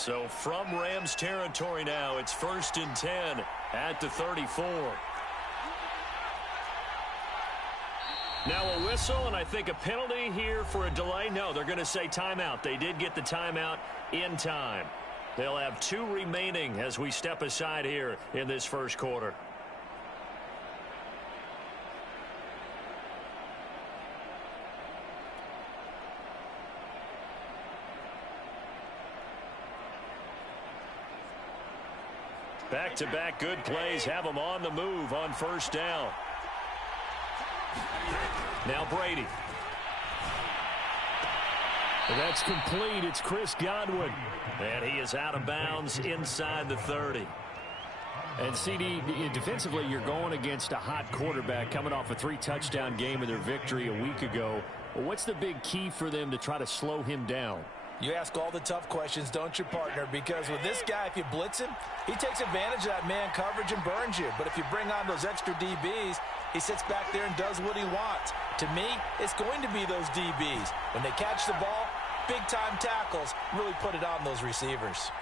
So from Rams territory now, it's 1st and 10 at the 34. Now a whistle, and I think a penalty here for a delay. No, they're going to say timeout. They did get the timeout in time. They'll have 2 remaining as we step aside here in this first quarter. Back-to-back good plays have them on the move on 1st down. Now Brady. That's complete. It's Chris Godwin. And he is out of bounds inside the 30. And CD, defensively, you're going against a hot quarterback coming off a 3-touchdown game in their victory a week ago. Well, what's the big key for them to try to slow him down? You ask all the tough questions, don't you, partner? Because with this guy, if you blitz him, he takes advantage of that man coverage and burns you. But if you bring on those extra DBs, he sits back there and does what he wants. To me, it's going to be those DBs. When they catch the ball, big-time tackles really put it on those receivers.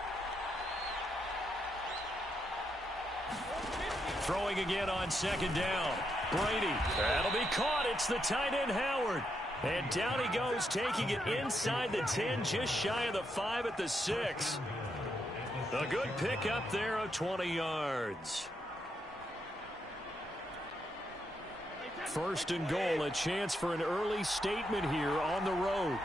Throwing again on 2nd down. Brady. That'll be caught. It's the tight end, Howard. And down he goes, taking it inside the 10, just shy of the 5 at the 6. A good pick up there of 20 yards. 1st and goal, a chance for an early statement here on the road.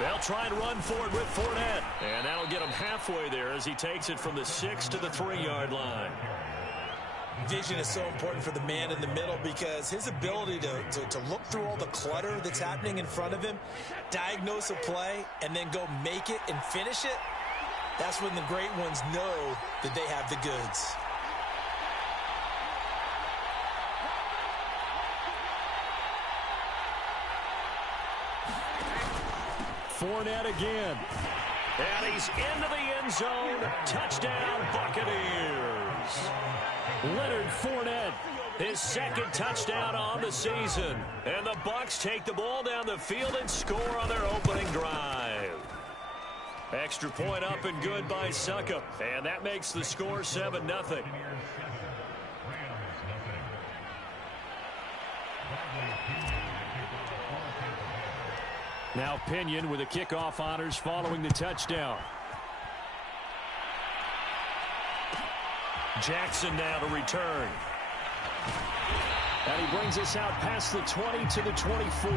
They'll try and run forward with Fournette. And that'll get him halfway there as he takes it from the 6 to the 3-yard line. Vision is so important for the man in the middle because his ability to look through all the clutter that's happening in front of him, diagnose a play, and then go make it and finish it, that's when the great ones know that they have the goods. Fournette again. And he's into the end zone. Touchdown, Buccaneers. Leonard Fournette, his 2nd touchdown on the season. And the Bucs take the ball down the field and score on their opening drive. Extra point up and good by Suckup. And that makes the score 7-0. Now Pinion with the kickoff honors following the touchdown. Jackson now to return. And he brings us out past the 20 to the 24.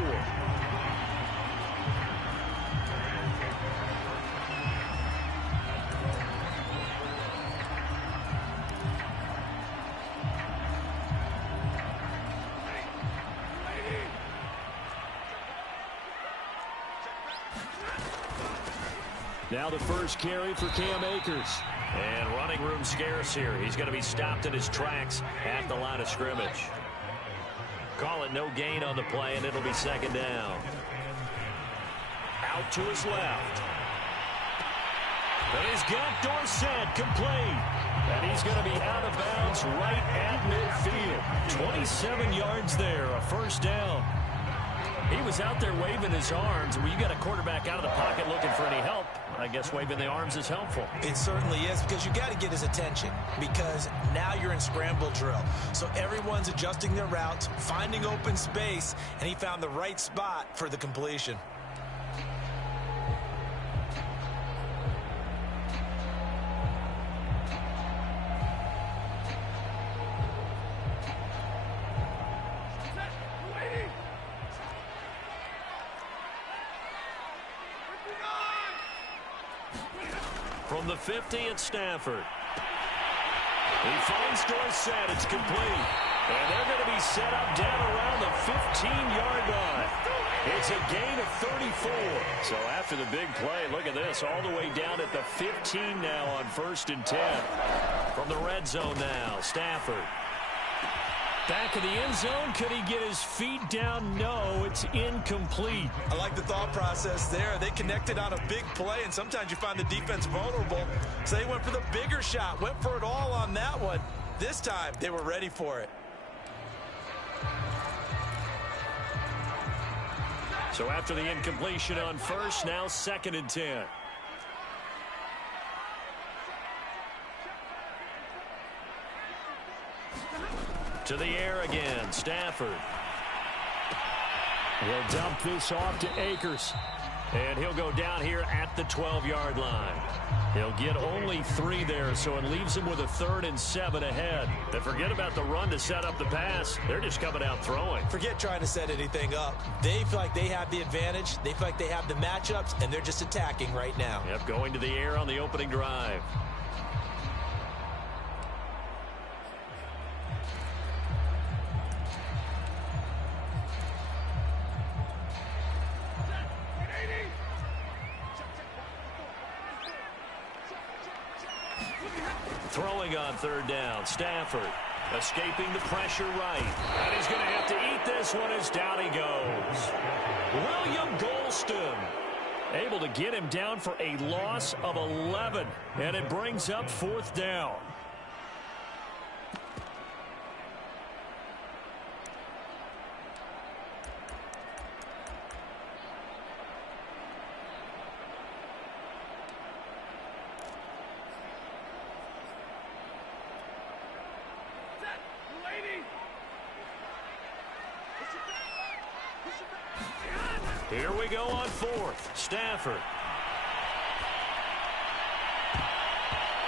Now the first carry for Cam Akers. And running room scarce here. He's going to be stopped in his tracks at the line of scrimmage. Call it no gain on the play, and it'll be 2nd down. Out to his left. And he's got Dorsett complete. And he's going to be out of bounds right at midfield. 27 yards there, a 1st down. He was out there waving his arms. When you got a quarterback out of the pocket looking for any help, I guess waving the arms is helpful. It certainly is, because you got to get his attention, because now you're in scramble drill. So everyone's adjusting their routes, finding open space, and he found the right spot for the completion. From the 50 at Stafford. He finds Dorsett. It's complete. And they're going to be set up down around the 15-yard line. It's a gain of 34. So after the big play, look at this, all the way down at the 15 now on 1st and 10. From the red zone now, Stafford. Back of the end zone. Could he get his feet down? No, it's incomplete. I like the thought process there. They connected on a big play, and sometimes you find the defense vulnerable. So they went for the bigger shot, went for it all on that one. This time, they were ready for it. So after the incompletion on first, now 2nd and 10. To the air again, Stafford. He'll dump this off to Akers. And he'll go down here at the 12-yard line. He'll get only 3 there, so it leaves him with a 3rd and 7 ahead. And forget about the run to set up the pass. They're just coming out throwing. Forget trying to set anything up. They feel like they have the advantage. They feel like they have the matchups, and they're just attacking right now. Yep, going to the air on the opening drive. Throwing on 3rd down, Stafford escaping the pressure right. And he's going to have to eat this one as down he goes. William Golston able to get him down for a loss of 11. And it brings up 4th down. Here we go on 4th. Stafford.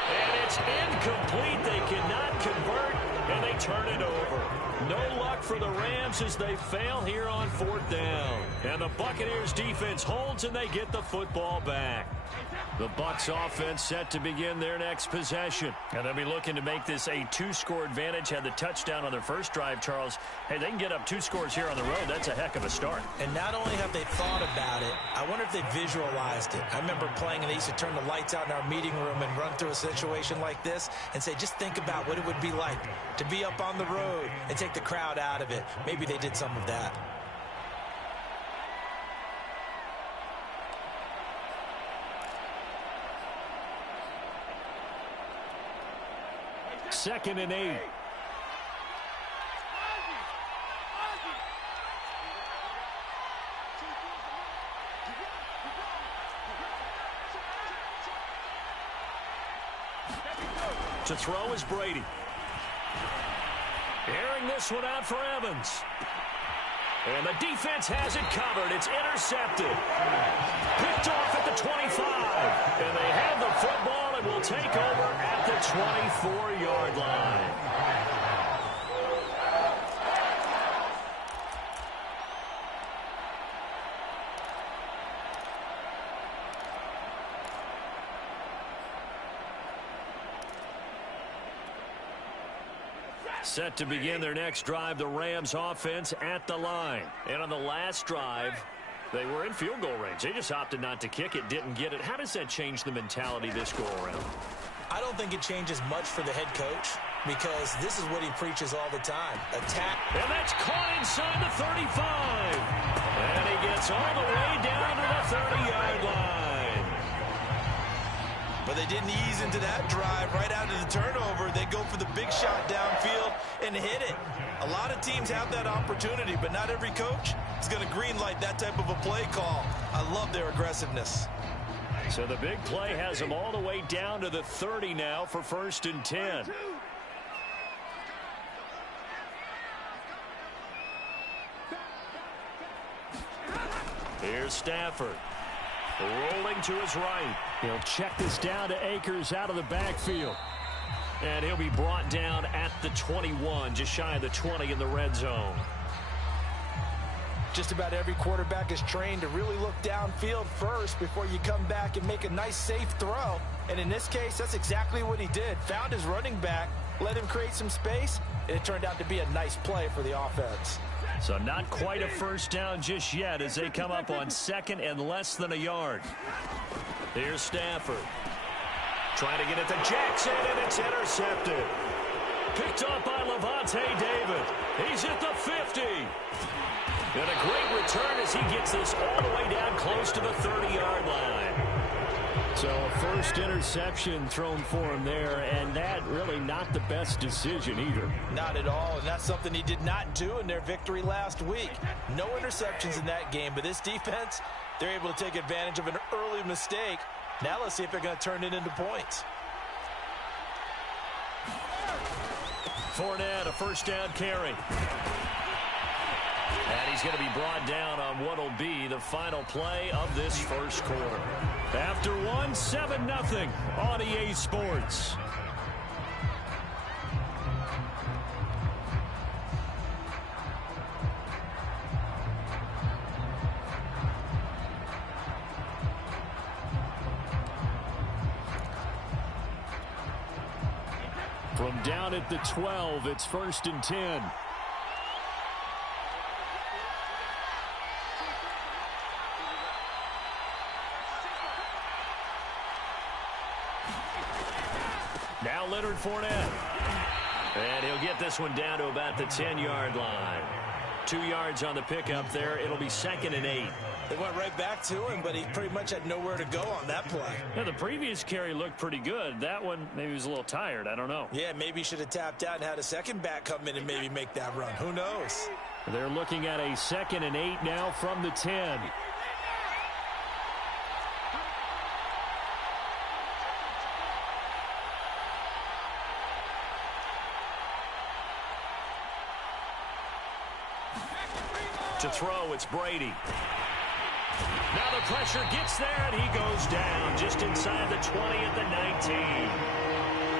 And it's incomplete. They cannot convert, and they turn it over. No luck for the Rams as they fail here on 4th down. And the Buccaneers defense holds, and they get the football back. The Bucs offense set to begin their next possession. And they'll be looking to make this a 2-score advantage. Had the touchdown on their first drive, Charles. Hey, they can get up 2 scores here on the road. That's a heck of a start. And not only have they thought about it, I wonder if they visualized it. I remember playing, and they used to turn the lights out in our meeting room and run through a situation like this and say, just think about what it would be like to be up on the road and take the crowd out of it. Maybe they did some of that. Second and 8. To throw is Brady. Airing this one out for Evans. And the defense has it covered. It's intercepted. Picked off at the 25. And they have the football and will take over at the 24-yard line. Set to begin their next drive, the Rams offense at the line. And on the last drive, they were in field goal range. They just opted not to kick it, didn't get it. How does that change the mentality this go-around? I don't think it changes much for the head coach because this is what he preaches all the time. Attack. And that's caught inside the 35. And he gets all the way down to the 30-yard line. But they didn't ease into that drive right out of the turnover. They go for the big shot downfield and hit it. A lot of teams have that opportunity, but not every coach is going to greenlight that type of a play call. I love their aggressiveness. So the big play has them all the way down to the 30 now for 1st and 10. Here's Stafford. Rolling to his right. He'll check this down to Akers out of the backfield. And he'll be brought down at the 21, just shy of the 20 in the red zone. Just about every quarterback is trained to really look downfield first before you come back and make a nice, safe throw. And in this case, that's exactly what he did. Found his running back, let him create some space, and it turned out to be a nice play for the offense. So not quite a first down just yet as they come up on 2nd and less than a yard. Here's Stafford. Trying to get it to Jackson, and it's intercepted. Picked up by Levante David. He's at the 50. And a great return as he gets this all the way down close to the 30-yard line. So a first interception thrown for him there, and that really not the best decision either. Not at all, and that's something he did not do in their victory last week. No interceptions in that game, but this defense, they're able to take advantage of an early mistake. Now let's see if they're going to turn it into points. Fournette, a first down carry. And he's going to be brought down on what will be the final play of this first quarter. After one, 7-0 on EA Sports. From down at the 12, it's 1st and 10. Now Leonard Fournette. And he'll get this one down to about the 10-yard line. 2 yards on the pickup there. It'll be 2nd and 8. They went right back to him, but he pretty much had nowhere to go on that play. Yeah, the previous carry looked pretty good. That one, maybe he was a little tired. I don't know. Yeah, maybe he should have tapped out and had a second back come in and maybe make that run. Who knows? They're looking at a 2nd and 8 now from the 10. To throw, it's Brady. Now the pressure gets there, and he goes down just inside the 20 at the 19.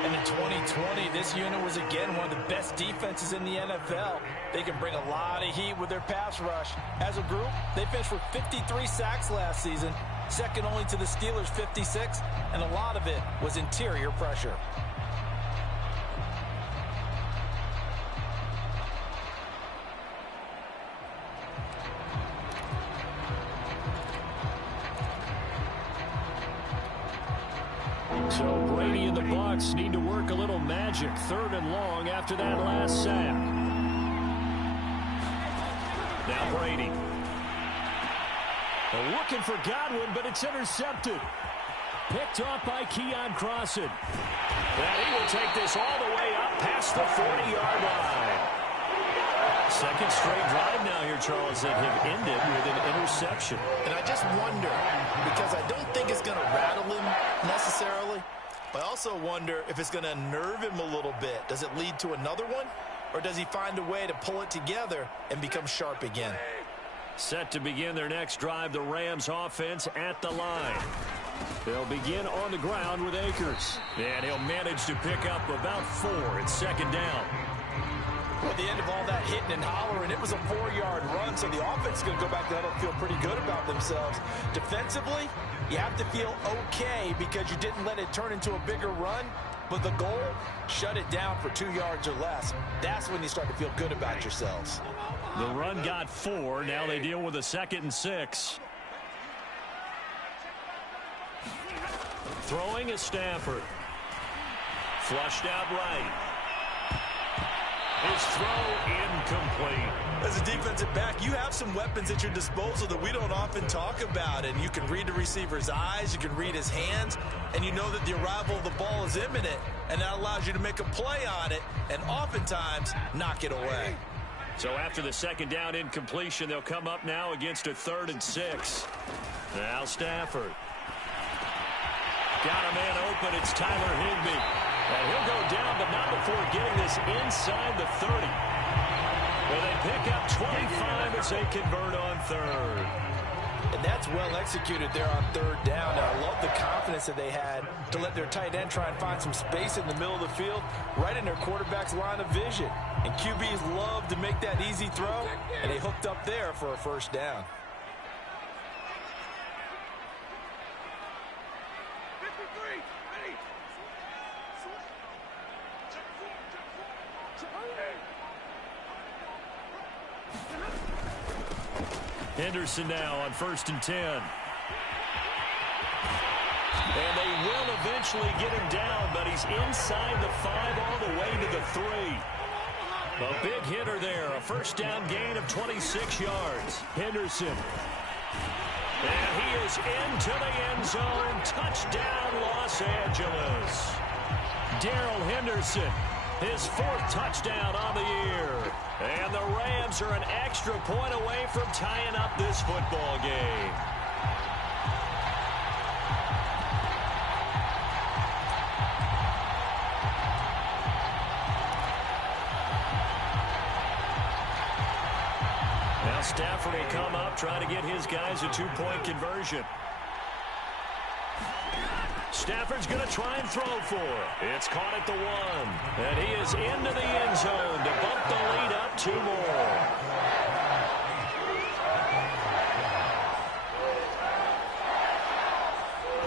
And in 2020, this unit was again one of the best defenses in the NFL. They can bring a lot of heat with their pass rush. As a group, they finished with 53 sacks last season, second only to the Steelers' 56, and a lot of it was interior pressure. So Brady and the Bucs need to work a little magic. 3rd and long after that last sack. Now Brady. They're looking for Godwin, but it's intercepted. Picked off by Keon Crossan. And he will take this all the way up past the 40-yard line. Second straight drive now here, Charles, that have ended with an interception. And I just wonder, because I don't think it's going to rattle him necessarily, but I also wonder if it's going to unnerve him a little bit. Does it lead to another one? Or does he find a way to pull it together and become sharp again? Set to begin their next drive, the Rams offense at the line. They'll begin on the ground with Akers. And he'll manage to pick up about 4 at 2nd down. At the end of all that hitting and hollering, it was a 4-yard run, so the offense is going to go back to that and feel pretty good about themselves. Defensively, you have to feel okay because you didn't let it turn into a bigger run, but the goal, shut it down for 2 yards or less. That's when you start to feel good about yourselves. The run got 4. Now they deal with a 2nd and 6. Throwing is Stafford. Flushed out right. His throw incomplete. As a defensive back, you have some weapons at your disposal that we don't often talk about. And you can read the receiver's eyes, you can read his hands, and you know that the arrival of the ball is imminent. And that allows you to make a play on it and oftentimes knock it away. So after the 2nd down incompletion, they'll come up now against a 3rd and 6. Now Stafford. Got a man open. It's Tyler Higbee. And he'll go down, but not before getting this inside the 30. Where they pick up 25 as they convert on 3rd. And that's well executed there on 3rd down. Now, I love the confidence that they had to let their tight end try and find some space in the middle of the field, right in their quarterback's line of vision. And QBs love to make that easy throw, and they hooked up there for a 1st down. Henderson now on 1st and 10. And they will eventually get him down, but he's inside the 5 all the way to the 3. A big hitter there, a 1st down gain of 26 yards. Henderson. And he is into the end zone. Touchdown, Los Angeles. Darrell Henderson, his 4th touchdown on the year. And the Rams are an extra point away from tying up this football game. Now Stafford will come up, trying to get his guys a 2-point conversion. Stafford's going to try and throw for it. It's caught at the 1. And he is into the end zone to bump the lead up 2 more.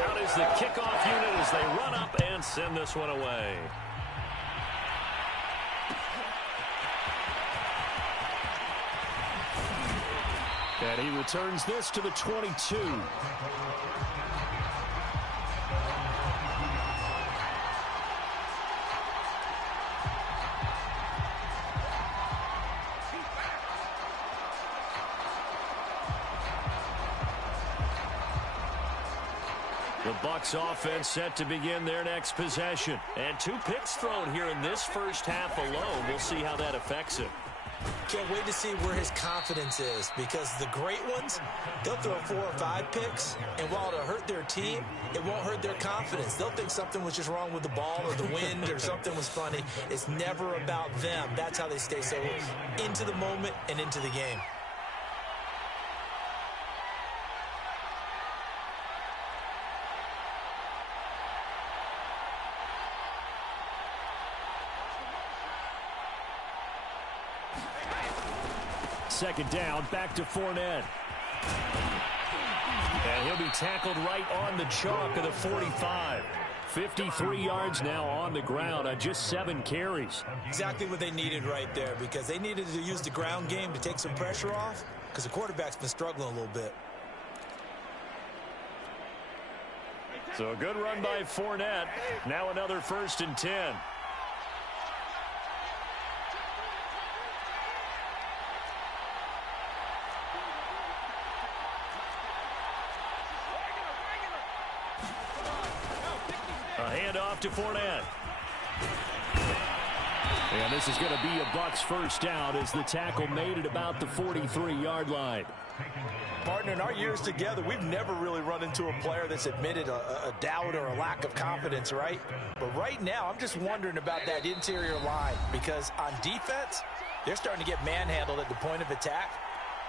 Out is the kickoff unit as they run up and send this one away. And he returns this to the 22. The Bucs offense set to begin their next possession. And 2 picks thrown here in this first half alone. We'll see how that affects him. Can't wait to see where his confidence is, because the great ones, they'll throw 4 or 5 picks, and while it'll hurt their team, it won't hurt their confidence. They'll think something was just wrong with the ball or the wind or something was funny. It's never about them. That's how they stay so into the moment and into the game. Second down, back to Fournette. And he'll be tackled right on the chalk of the 45. 53 yards now on the ground on just 7 carries. Exactly what they needed right there, because they needed to use the ground game to take some pressure off, because the quarterback's been struggling a little bit. So a good run by Fournette. Now another 1st and 10. Handoff to Fournette. And this is going to be a Bucs first down as the tackle made at about the 43-yard line. Partner, in our years together, we've never really run into a player that's admitted a doubt or a lack of confidence, right? But right now, I'm just wondering about that interior line, because on defense, they're starting to get manhandled at the point of attack.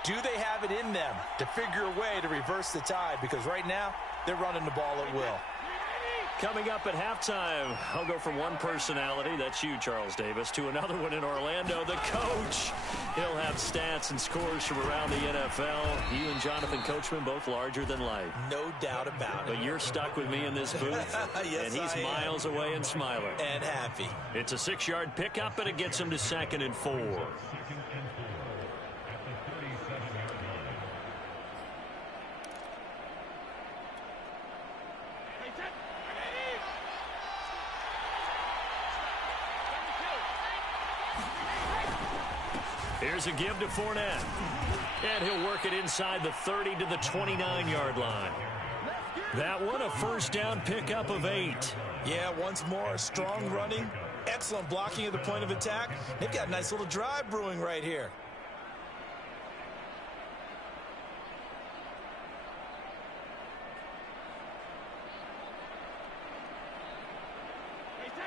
Do they have it in them to figure a way to reverse the tide? Because right now, they're running the ball at will. Coming up at halftime, I'll go from one personality, that's you, Charles Davis, to another one in Orlando, the coach. He'll have stats and scores from around the NFL. You and Jonathan Coachman, both larger than life. No doubt about it. But you're stuck with me in this booth, yes, and he's miles away and smiling. And happy. It's a 6-yard pickup, and it gets him to 2nd and 4. Here's a give to Fournette. And he'll work it inside the 30 to the 29-yard line. That one, a first down pickup of 8. Yeah, once more, strong running, excellent blocking at the point of attack. They've got a nice little drive brewing right here.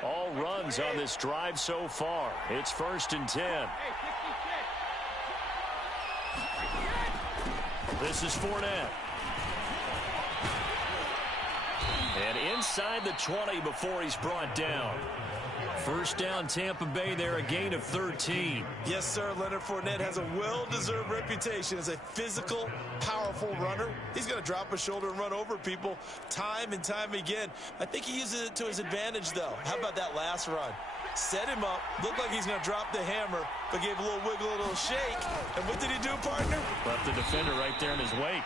All runs on this drive so far. It's 1st and 10. This is Fournette. And inside the 20 before he's brought down. First down, Tampa Bay there, a gain of 13. Yes, sir. Leonard Fournette has a well-deserved reputation as a physical, powerful runner. He's going to drop a shoulder and run over people time and time again. I think he uses it to his advantage, though. How about that last run? Set him up, looked like he's going to drop the hammer, but gave a little wiggle, a little shake. And what did he do, partner? Left the defender right there in his wake.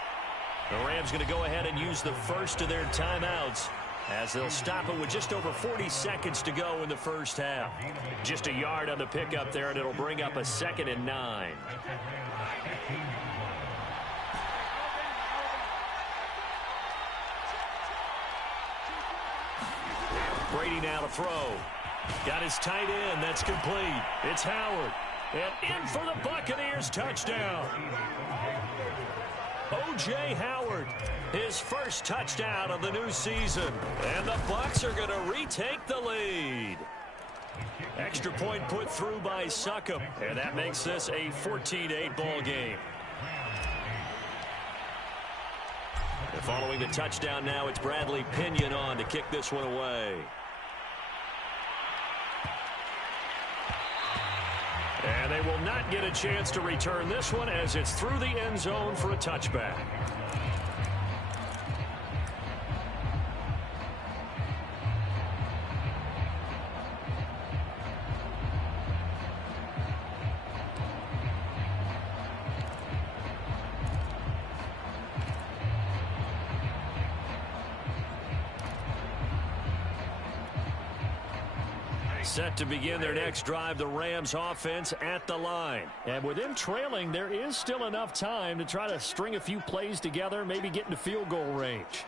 The Rams going to go ahead and use the first of their timeouts, as they'll stop it with just over 40 seconds to go in the first half. Just a yard on the pickup there, and it'll bring up a 2nd and 9. Brady now to throw. Got his tight end. That's complete. It's Howard. And in for the Buccaneers touchdown. O.J. Howard, his first touchdown of the new season. And the Bucs are going to retake the lead. Extra point put through by Succop. And that makes this a 14-8 ball game. And following the touchdown now, it's Bradley Pinion on to kick this one away. And they will not get a chance to return this one as it's through the end zone for a touchback. Set to begin their next drive, the Rams offense at the line. And with them trailing, there is still enough time to try to string a few plays together, maybe get into field goal range.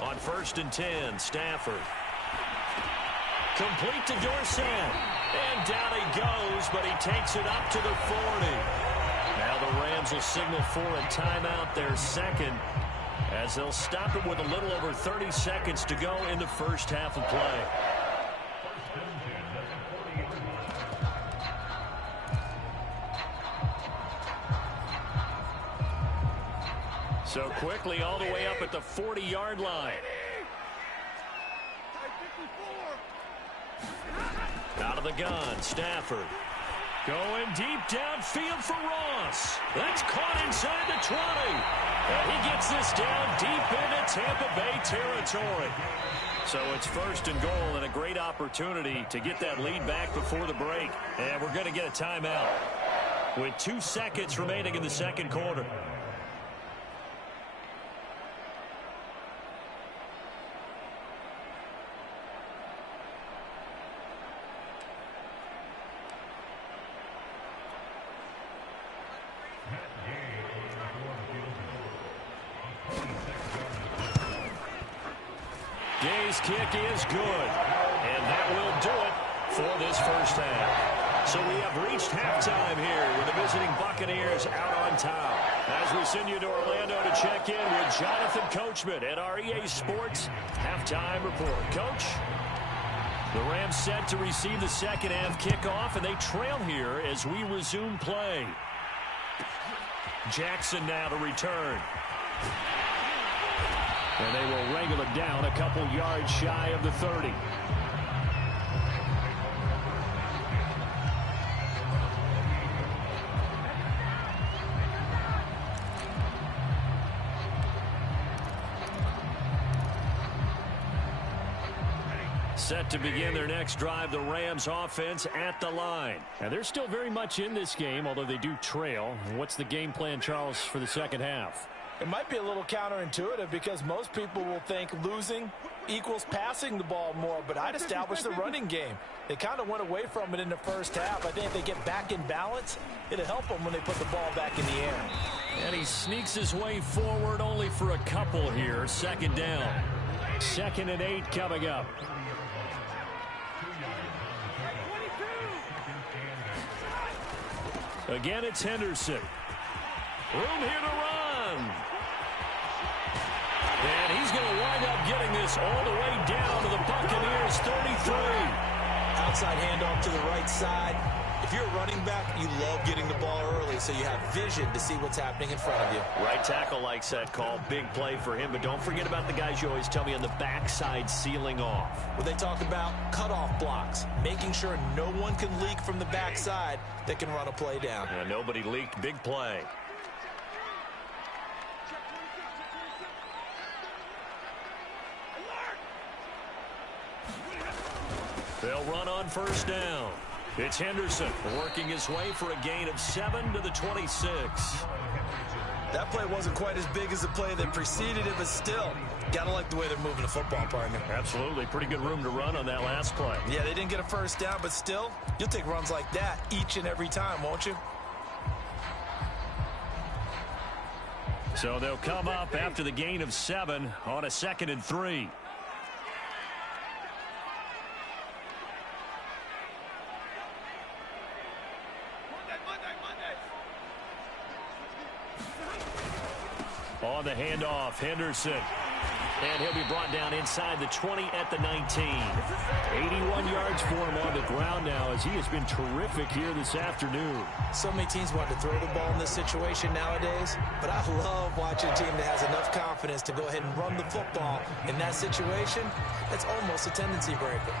On 1st and 10, Stafford. Complete to Dorsett. And down he goes, but he takes it up to the 40. Now the Rams will signal for a timeout, their second, as they'll stop it with a little over 30 seconds to go in the first half of play. So quickly all the way up at the 40-yard line. Out of the gun, Stafford. Going deep downfield for Ross. That's caught inside the 20. And he gets this down deep into Tampa Bay territory. So it's 1st and goal and a great opportunity to get that lead back before the break. And we're going to get a timeout with 2 seconds remaining in the second quarter. Gay's kick is good, and that will do it for this first half. So we have reached halftime here with the visiting Buccaneers out on top. As we send you to Orlando to check in with Jonathan Coachman at our EA Sports halftime report. Coach, the Rams set to receive the second half kickoff, and they trail here as we resume play. Jackson now to return. And they will wrangle it down a couple yards shy of the 30. Set to begin their next drive, the Rams offense at the line. And they're still very much in this game, although they do trail. What's the game plan, Charles, for the second half? It might be a little counterintuitive because most people will think losing equals passing the ball more, but I'd establish the running game. They kind of went away from it in the first half. I think if they get back in balance, it'll help them when they put the ball back in the air. And he sneaks his way forward only for a couple here. Second down. 2nd and 8 coming up. Again, it's Henderson. Room here to run. And he's going to wind up getting this all the way down to the Buccaneers 33. Outside handoff to the right side. If you're a running back, you love getting the ball early so you have vision to see what's happening in front of you. Right tackle likes that call. Big play for him. But don't forget about the guys you always tell me on the backside sealing off. When they talk about cutoff blocks, making sure no one can leak from the backside that can run a play down. Yeah, nobody leaked. Big play. They'll run on first down. It's Henderson working his way for a gain of 7 to the 26. That play wasn't quite as big as the play that preceded it, but still, gotta like the way they're moving the football, partner. Absolutely. Pretty good room to run on that last play. Yeah, they didn't get a first down, but still, you'll take runs like that each and every time, won't you? So they'll come up after the gain of 7 on a 2nd and 3. On the handoff, Henderson. And he'll be brought down inside the 20 at the 19. 81 yards for him on the ground now as he has been terrific here this afternoon. So many teams want to throw the ball in this situation nowadays, but I love watching a team that has enough confidence to go ahead and run the football. In that situation, that's almost a tendency breaker.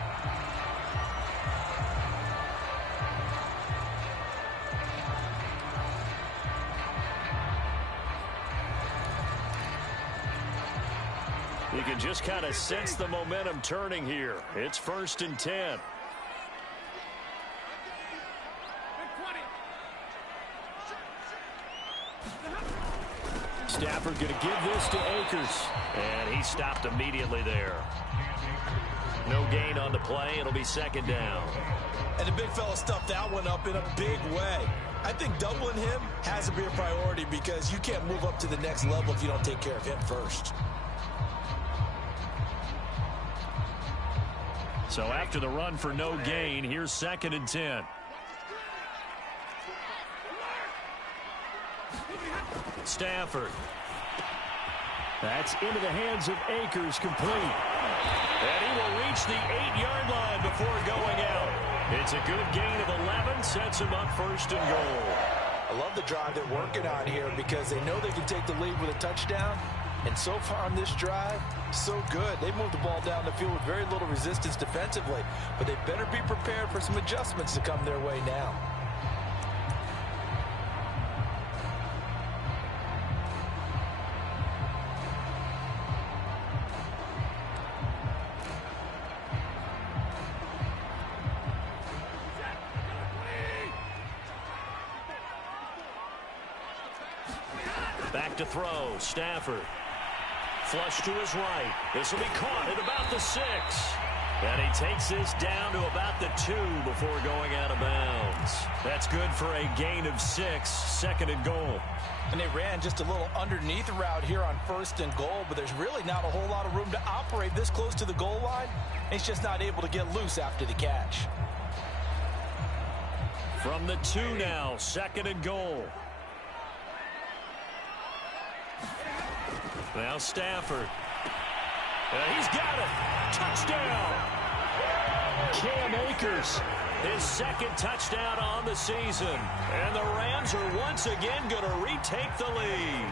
You can just kind of sense the momentum turning here. It's 1st and 10. Stafford going to give this to Akers. And he stopped immediately there. No gain on the play. It'll be 2nd down. And the big fella stuffed that one up in a big way. I think doubling him has to be a priority because you can't move up to the next level if you don't take care of him first. So after the run for no gain, here's 2nd and 10. Stafford. That's into the hands of Akers, complete. And he will reach the 8-yard line before going out. It's a good gain of 11, sets him up 1st and goal. I love the drive they're working on here because they know they can take the lead with a touchdown. And so far on this drive, so good. They moved the ball down the field with very little resistance defensively. But they better be prepared for some adjustments to come their way now. Back to throw, Stafford. Flush to his right. This will be caught at about the 6. And he takes this down to about the 2 before going out of bounds. That's good for a gain of 6, 2nd and goal. And they ran just a little underneath route here on 1st and goal, but there's really not a whole lot of room to operate this close to the goal line. He's just not able to get loose after the catch. From the 2 now, 2nd and goal. Now Stafford. He's got it. Touchdown. Cam Akers, his 2nd touchdown on the season. And the Rams are once again going to retake the lead.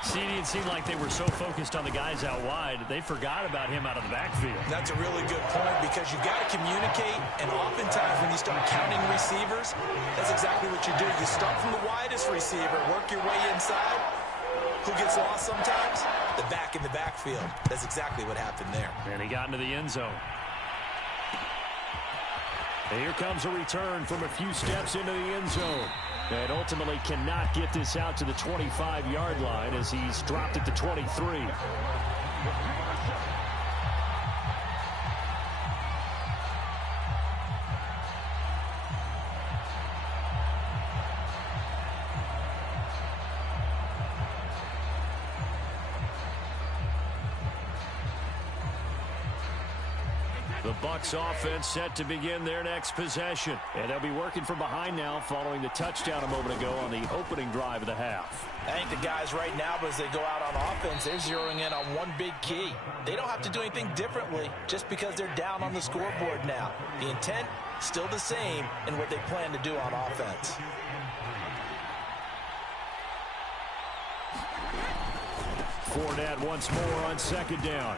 See, it seemed like they were so focused on the guys out wide, they forgot about him out of the backfield. That's a really good point because you've got to communicate, and oftentimes when you start counting receivers, that's exactly what you do. You start from the widest receiver, work your way inside. Who gets lost sometimes? The back in the backfield. That's exactly what happened there. And he got into the end zone. And here comes a return from a few steps into the end zone. And ultimately cannot get this out to the 25-yard line as he's dropped it to 23. The Bucs offense set to begin their next possession. And they'll be working from behind now following the touchdown a moment ago on the opening drive of the half. I think the guys right now, as they go out on offense, they're zeroing in on one big key. They don't have to do anything differently just because they're down on the scoreboard now. The intent, still the same in what they plan to do on offense. Fournette once more on 2nd down.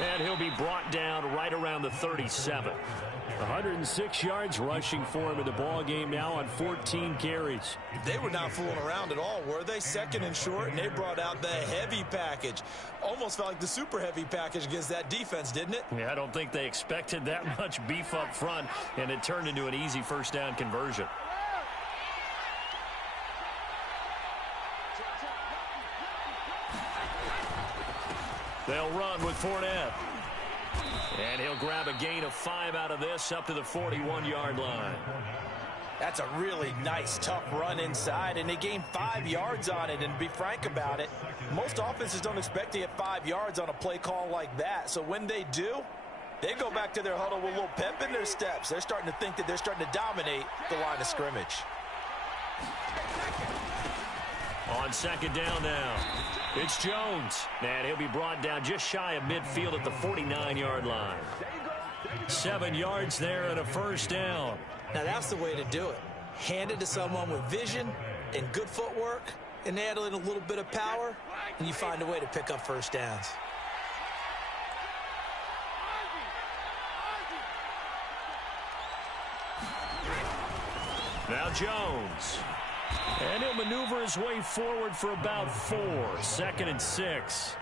And he'll be brought down right around the 37. 106 yards rushing for him in the ball game now on 14 carries. They were not fooling around at all, were they? 2nd and short, and they brought out the heavy package. Almost felt like the super heavy package against that defense, didn't it? Yeah, I don't think they expected that much beef up front, and it turned into an easy 1st down conversion. They'll run with Fournette. And he'll grab a gain of 5 out of this up to the 41-yard line. That's a really nice, tough run inside, and they gained 5 yards on it. And to be frank about it, most offenses don't expect to get 5 yards on a play call like that. So when they do, they go back to their huddle with a little pep in their steps. They're starting to think that they're starting to dominate the line of scrimmage. On second down now, it's Jones. And he'll be brought down just shy of midfield at the 49-yard line. 7 yards there and a first down. Now that's the way to do it. Hand it to someone with vision and good footwork and add in a little bit of power, and you find a way to pick up first downs. Now Jones. And he'll maneuver his way forward for about 4. 2nd and 6.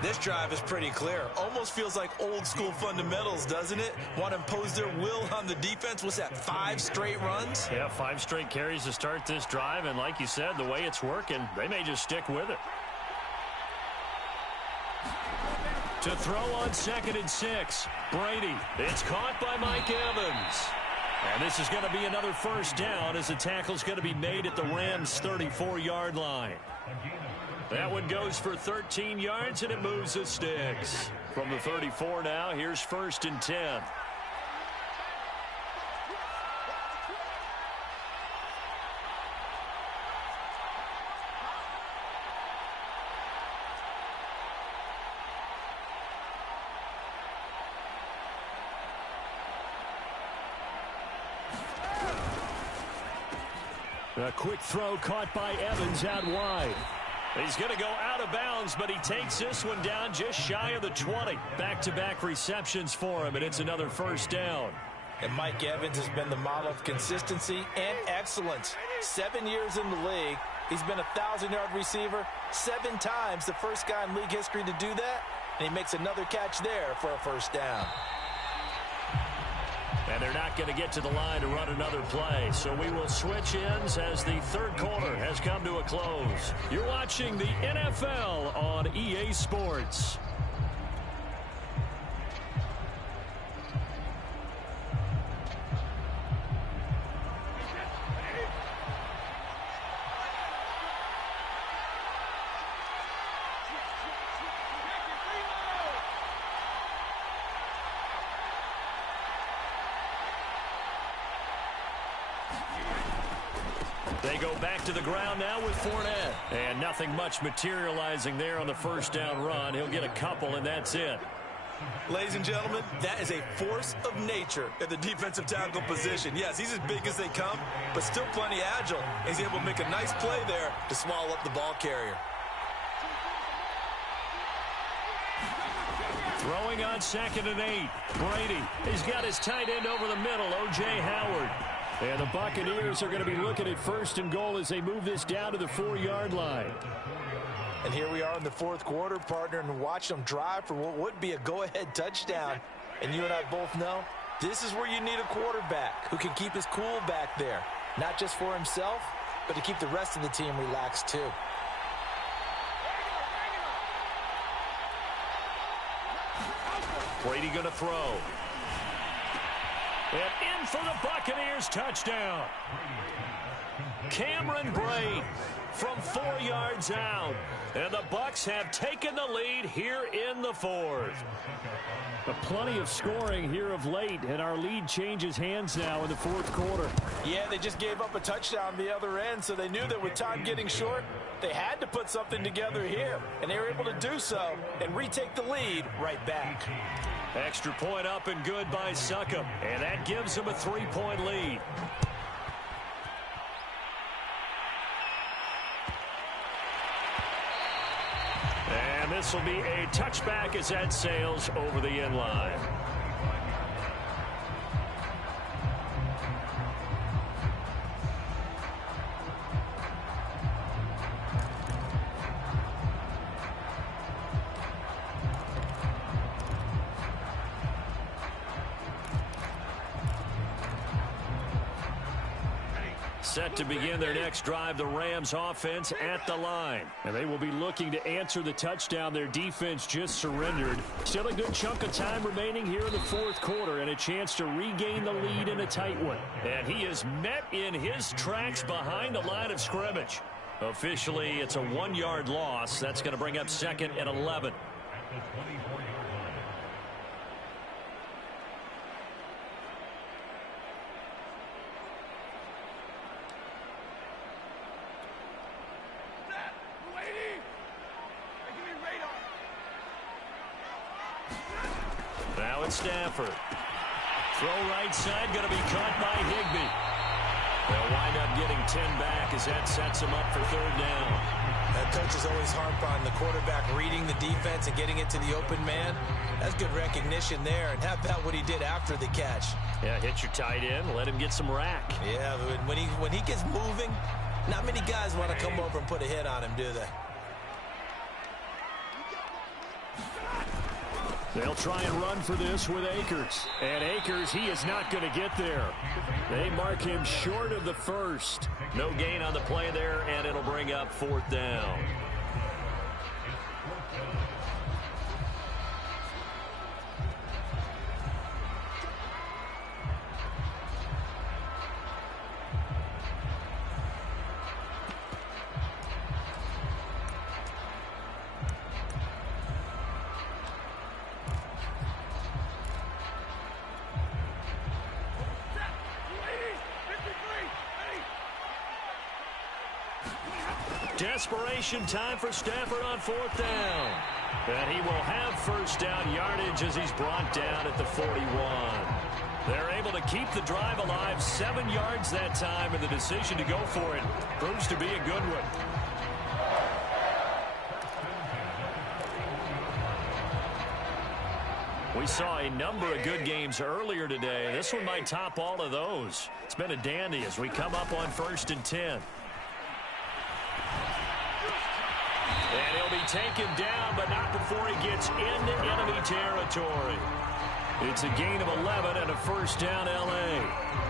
This drive is pretty clear. Almost feels like old school fundamentals, doesn't it? Want to impose their will on the defense. What's that, 5 straight runs? Yeah, 5 straight carries to start this drive. And like you said, the way it's working, they may just stick with it. To throw on 2nd and 6. Brady. It's caught by Mike Evans. And this is going to be another first down as the tackle's going to be made at the Rams' 34-yard line. That one goes for 13 yards, and it moves the sticks. From the 34 now, here's 1st and 10. A quick throw caught by Evans out wide. He's going to go out of bounds, but he takes this one down just shy of the 20. Back-to-back receptions for him, and it's another first down. And Mike Evans has been the model of consistency and excellence. 7 years in the league. He's been a 1,000-yard receiver 7 times, the first guy in league history to do that. And he makes another catch there for a first down. And they're not going to get to the line to run another play. So we will switch ends as the third quarter has come to a close. You're watching the NFL on EA Sports. They go back to the ground now with Fournette. And nothing much materializing there on the first down run. He'll get a couple, and that's it. Ladies and gentlemen, that is a force of nature at the defensive tackle position. Yes, he's as big as they come, but still plenty agile. He's able to make a nice play there to swallow up the ball carrier. Throwing on 2nd and 8. Brady. He's got his tight end over the middle, O.J. Howard. And the Buccaneers are going to be looking at 1st and goal as they move this down to the 4-yard line. And here we are in the fourth quarter, partner, and watch them drive for what would be a go-ahead touchdown. And you and I both know this is where you need a quarterback who can keep his cool back there. Not just for himself, but to keep the rest of the team relaxed too. Brady going to throw. And in for the Buccaneers touchdown. Cameron Brate from 4 yards out. And the Bucs have taken the lead here in the fourth. But plenty of scoring here of late, and our lead changes hands now in the fourth quarter. Yeah, they just gave up a touchdown the other end, so they knew that with time getting short, they had to put something together here. And they were able to do so and retake the lead right back. Extra point up and good by Succop. And that gives them a 3-point lead. And this will be a touchback as that sails over the end line. Set to begin their next drive, the Rams offense at the line. And they will be looking to answer the touchdown their defense just surrendered. Still a good chunk of time remaining here in the fourth quarter and a chance to regain the lead in a tight one. And he is met in his tracks behind the line of scrimmage. Officially, it's a 1-yard loss. That's going to bring up 2nd and 11. Now it's Stafford. Throw right side, going to be caught by Higbee. They'll wind up getting 10 back as that sets them up for 3rd down. That coach is always harp on the quarterback reading the defense and getting it to the open man. That's good recognition there. And how about what he did after the catch? Yeah, hit your tight end, let him get some rack. Yeah, when he gets moving, not many guys want to come over and put a hit on him, do they? They'll try and run for this with Akers. And Akers, he is not going to get there. They mark him short of the first. No gain on the play there, and it'll bring up 4th down. Desperation time for Stafford on 4th down. And he will have 1st down yardage as he's brought down at the 41. They're able to keep the drive alive, 7 yards that time, and the decision to go for it proves to be a good one. We saw a number of good games earlier today. This one might top all of those. It's been a dandy as we come up on 1st and 10. And he'll be taken down, but not before he gets into enemy territory. It's a gain of 11 and a 1st down, L.A.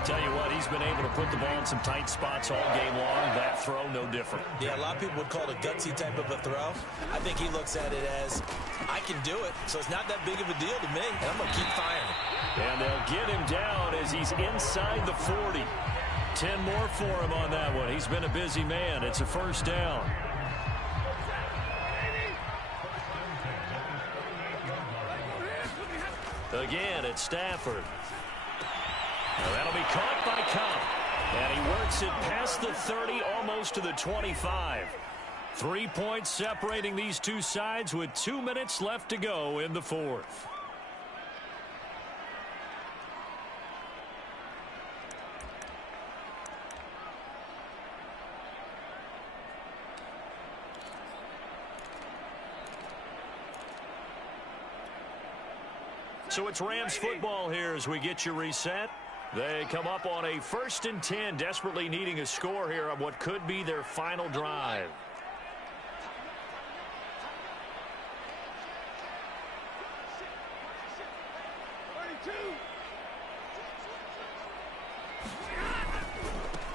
Tell you what, he's been able to put the ball in some tight spots all game long. That throw, no different. Yeah, a lot of people would call it a gutsy type of a throw. I think he looks at it as, I can do it, so it's not that big of a deal to me, and I'm going to keep firing. And they'll get him down as he's inside the 40. 10 more for him on that one. He's been a busy man. It's a 1st down. Again, it's Stafford. Now that'll be caught by Cup. And he works it past the 30, almost to the 25. 3 points separating these two sides with 2 minutes left to go in the 4th. So it's Rams football here as we get you reset. They come up on a 1st and 10, desperately needing a score here on what could be their final drive.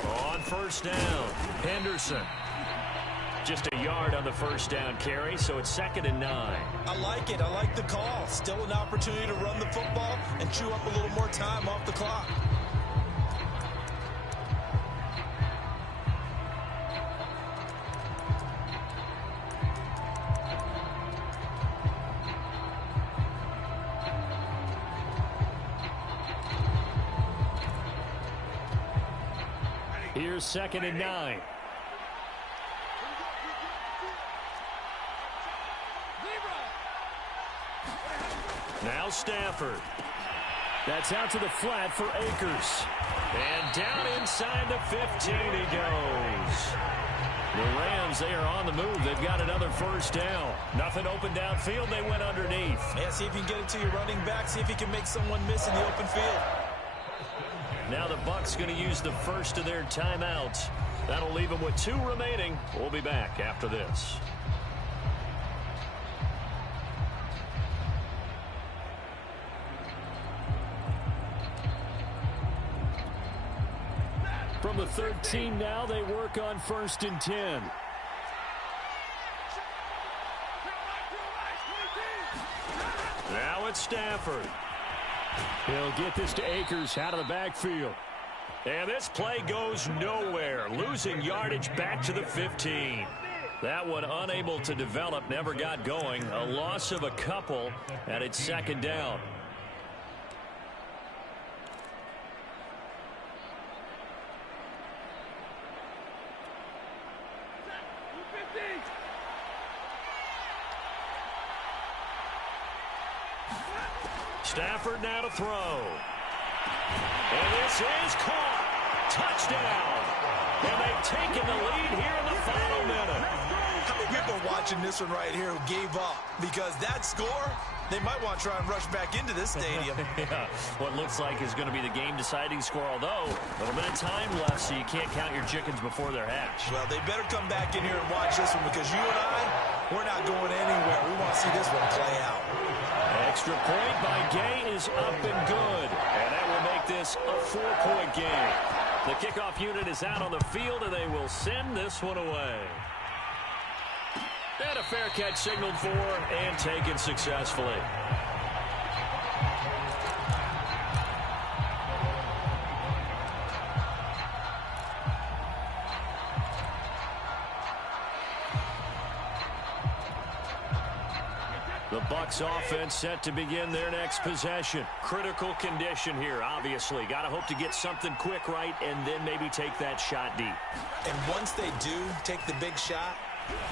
On 1st down, Henderson. Just a yard on the 1st down carry, so it's 2nd and 9. I like it. I like the call. Still an opportunity to run the football and chew up a little more time off the clock. Here's 2nd and 9. Now Stafford. That's out to the flat for Akers. And down inside the 15 he goes. The Rams, they are on the move. They've got another 1st down. Nothing open downfield. They went underneath. Yeah, see if you can get it to your running back. See if you can make someone miss in the open field. Now the Bucs going to use the first of their timeouts. That'll leave them with 2 remaining. We'll be back after this. From the 13 now, they work on 1st and 10. Now it's Stafford. He'll get this to Akers out of the backfield. And this play goes nowhere. Losing yardage back to the 15. That one unable to develop, never got going. A loss of a couple, and it's 2nd down. Stafford now to throw. And this is caught. Touchdown. And they've taken the lead here in the final minute. How many people watching this one right here who gave up? Because that score, they might want to try and rush back into this stadium. Yeah, what looks like is going to be the game-deciding score, although a little bit of time left, so you can't count your chickens before they're hatched. Well, they better come back in here and watch this one, because you and I, we're not going anywhere. We want to see this one play out. Extra point by Gay is up and good. And that will make this a 4-point game. The kickoff unit is out on the field, and they will send this one away. And a fair catch signaled for and taken successfully. The Bucs offense set to begin their next possession. Critical condition here, obviously. Got to hope to get something quick right and then maybe take that shot deep. And once they do take the big shot,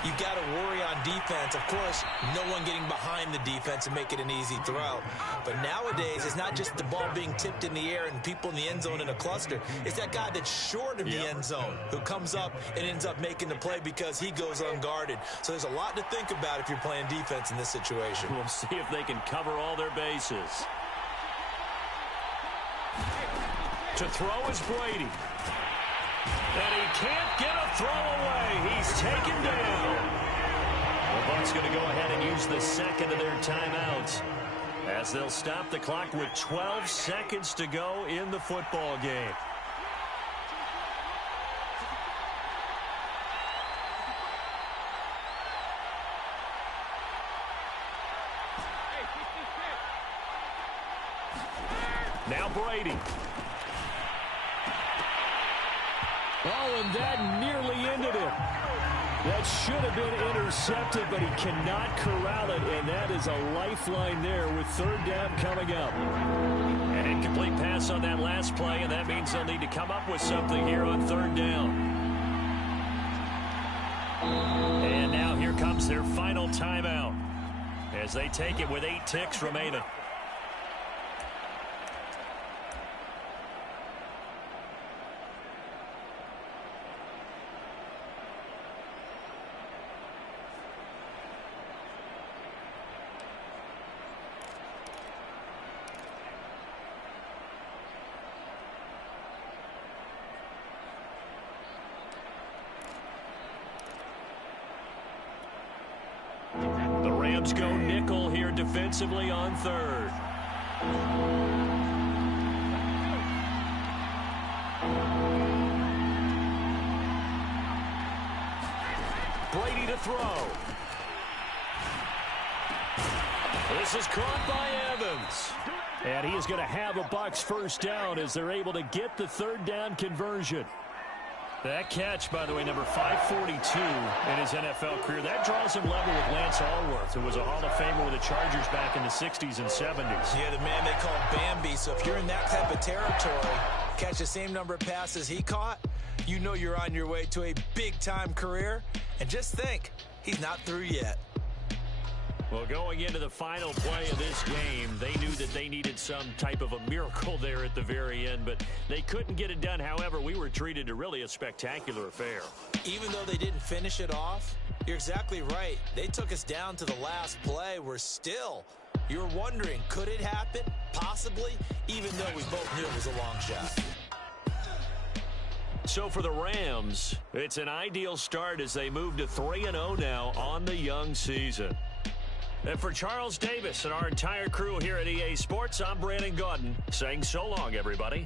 you got to worry on defense. Of course, no one getting behind the defense and make it an easy throw. But nowadays, it's not just the ball being tipped in the air and people in the end zone in a cluster. It's that guy that's short of the end zone who comes up and ends up making the play because he goes unguarded. So there's a lot to think about if you're playing defense in this situation. We'll see if they can cover all their bases. To throw is Brady. And he can't get a throw away. He's taken down. The Bucs going to go ahead and use the second of their timeouts as they'll stop the clock with 12 seconds to go in the football game. Now Brady. Oh, and that nearly ended it. That should have been intercepted, but he cannot corral it, and that is a lifeline there with 3rd down coming up. An incomplete pass on that last play, and that means they'll need to come up with something here on 3rd down. And now here comes their final timeout as they take it with 8 ticks remaining. Rams go nickel here defensively on 3rd. Brady to throw. This is caught by Evans. And he is going to have a Bucs 1st down as they're able to get the 3rd down conversion. That catch, by the way, number 542 in his NFL career, that draws him level with Lance Allworth, who was a Hall of Famer with the Chargers back in the 60s and 70s. Yeah, the man they call Bambi. So if you're in that type of territory, catch the same number of passes he caught, you know you're on your way to a big-time career. And just think, he's not through yet. Well, going into the final play of this game, they knew that they needed some type of a miracle there at the very end, but they couldn't get it done. However, we were treated to really a spectacular affair. Even though they didn't finish it off, you're exactly right. They took us down to the last play. We're still, you're wondering, could it happen? Possibly, even though we both knew it was a long shot. So for the Rams, it's an ideal start as they move to 3-0 now on the young season. And for Charles Davis and our entire crew here at EA Sports, I'm Brandon Gaudin saying so long, everybody.